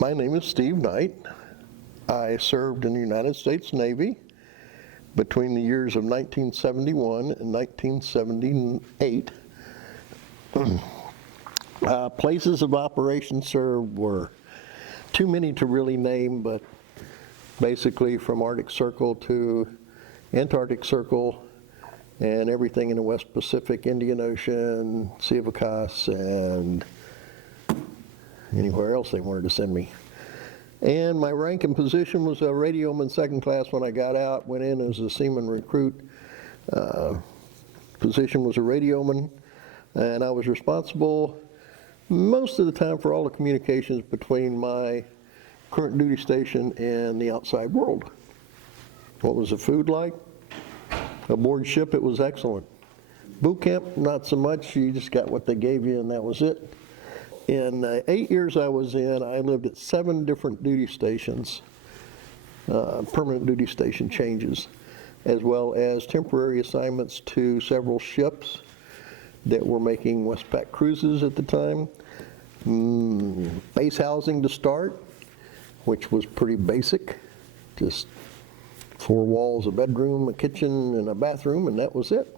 My name is Steve Knight. I served in the United States Navy between the years of 1971 and 1978. Places of operation served were too many to really name, but basically from Arctic Circle to Antarctic Circle and everything in the West Pacific, Indian Ocean, Sea of Lacasse, and anywhere else they wanted to send me. And my rank and position was a radioman second class when I got out, went in as a seaman recruit. Position was a radioman, and I was responsible most of the time for all the communications between my current duty station and the outside world. What was the food like? Aboard ship, it was excellent. Boot camp, not so much. You just got what they gave you, and that was it. In 8 years I was in, I lived at 7 different duty stations, permanent duty station changes, as well as temporary assignments to several ships that were making Westpac cruises at the time. Base housing to start, which was pretty basic, just 4 walls, a bedroom, a kitchen, and a bathroom, and that was it.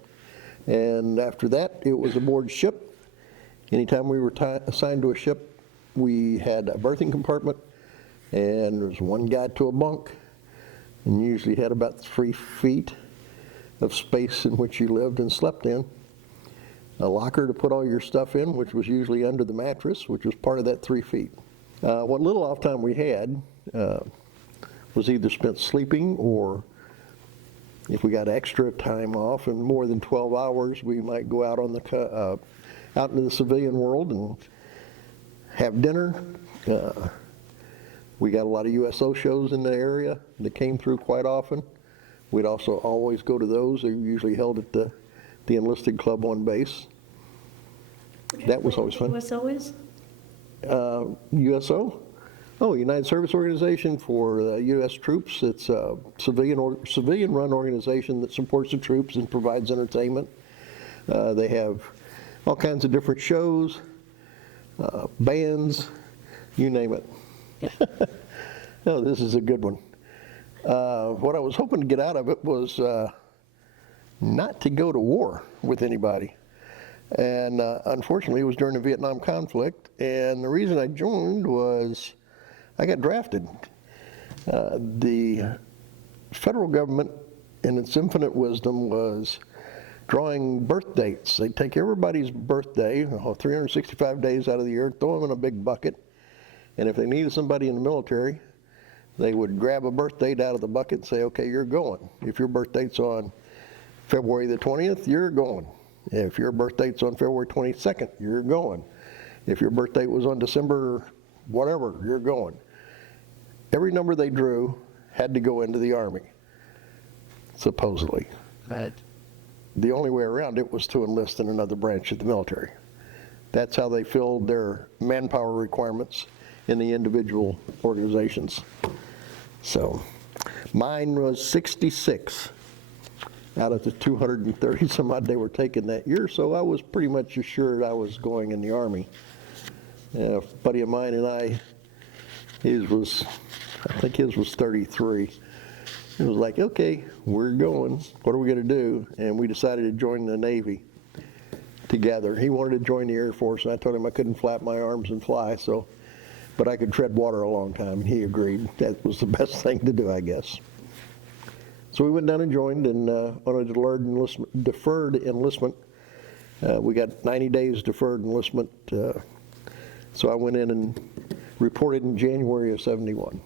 And after that, it was aboard ship. Anytime we were assigned to a ship, we had a berthing compartment, and there was one guy to a bunk, and you usually had about 3 feet of space in which you lived and slept in. A locker to put all your stuff in, which was usually under the mattress, which was part of that 3 feet. What little off time we had was either spent sleeping, or if we got extra time off and more than 12 hours, we might go out on the out into the civilian world and have dinner. We got a lot of USO shows in the area that came through quite often. We'd also always go to those. They're usually held at the enlisted club on base. That was always fun. USO is? USO? Oh, United Service Organization for U.S. troops. It's a civilian-run organization that supports the troops and provides entertainment. They have all kinds of different shows, bands, you name it. Oh, this is a good one. What I was hoping to get out of it was not to go to war with anybody. And unfortunately, it was during the Vietnam conflict. And the reason I joined was I got drafted. The federal government, in its infinite wisdom, was drawing birth dates. They take everybody's birthday, 365 days out of the year, throw them in a big bucket, and if they needed somebody in the military, they would grab a birth date out of the bucket and say, okay, you're going. If your birth date's on February the 20th, you're going. If your birth date's on February 22nd, you're going. If your birth date was on December whatever, you're going. Every number they drew had to go into the Army, supposedly. Right. The only way around it was to enlist in another branch of the military. That's how they filled their manpower requirements in the individual organizations. So mine was 66 out of the 230 some odd they were taking that year, so I was pretty much assured I was going in the Army. A buddy of mine and I think his was 33. It was like, okay, we're going. What are we going to do? And we decided to join the Navy together. He wanted to join the Air Force, and I told him I couldn't flap my arms and fly, but I could tread water a long time, and he agreed. That was the best thing to do, I guess. So we went down and joined, and on a deferred enlistment. We got 90 days deferred enlistment. So I went in and reported in January of 71.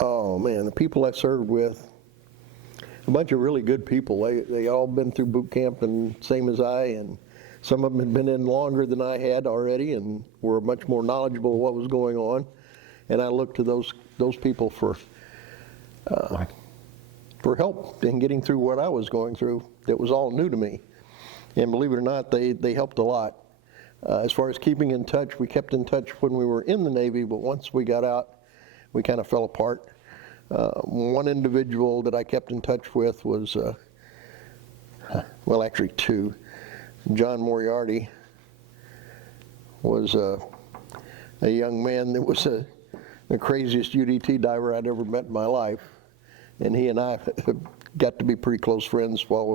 Oh man, the people I served with, a bunch of really good people. They all been through boot camp and same as I, and some of them had been in longer than I had already and were much more knowledgeable of what was going on. And I looked to those people for help in getting through what I was going through. That was all new to me. And believe it or not, they helped a lot. As far as keeping in touch, we kept in touch when we were in the Navy, but once we got out, we kind of fell apart. One individual that I kept in touch with was, well, actually 2. John Moriarty was a young man that was the craziest UDT diver I'd ever met in my life. And he and I got to be pretty close friends while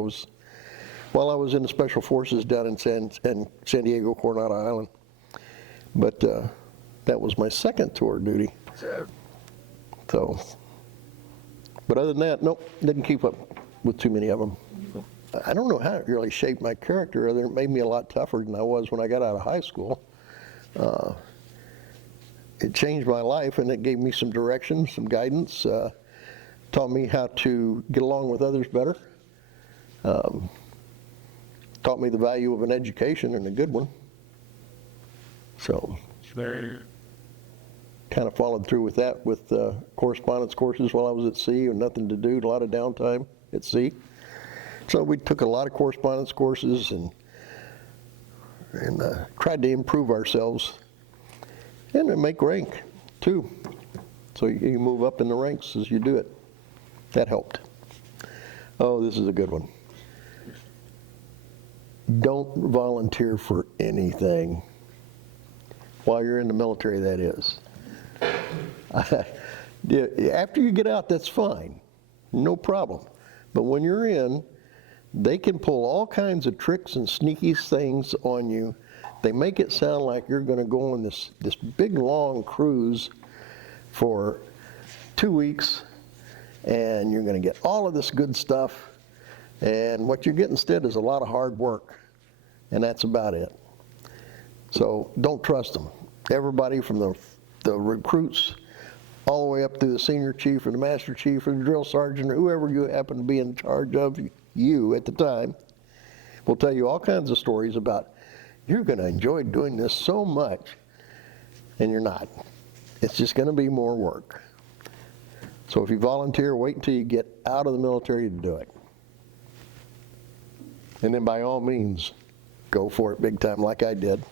I was in the Special Forces down in San Diego, Coronado Island. But that was my second tour of duty. So, but other than that, nope, didn't keep up with too many of them. I don't know how it really shaped my character, other than it made me a lot tougher than I was when I got out of high school. It changed my life, and it gave me some direction, some guidance, taught me how to get along with others better, taught me the value of an education, and a good one. So kind of followed through with that with correspondence courses while I was at sea, and nothing to do, a lot of downtime at sea. So we took a lot of correspondence courses and tried to improve ourselves and to make rank too. So you move up in the ranks as you do it. That helped. Oh, this is a good one. Don't volunteer for anything while you're in the military, that is. After you get out, that's fine. No problem. But when you're in, they can pull all kinds of tricks and sneaky things on you. They make it sound like you're going to go on this big long cruise for 2 weeks, and you're going to get all of this good stuff, and what you get instead is a lot of hard work, and that's about it. So don't trust them. Everybody from the recruits all the way up to the senior chief or the master chief or the drill sergeant or whoever you happen to be in charge of, you at the time, will tell you all kinds of stories about you're going to enjoy doing this so much, and you're not. It's just going to be more work. So if you volunteer, wait until you get out of the military to do it. And then by all means, go for it big time like I did.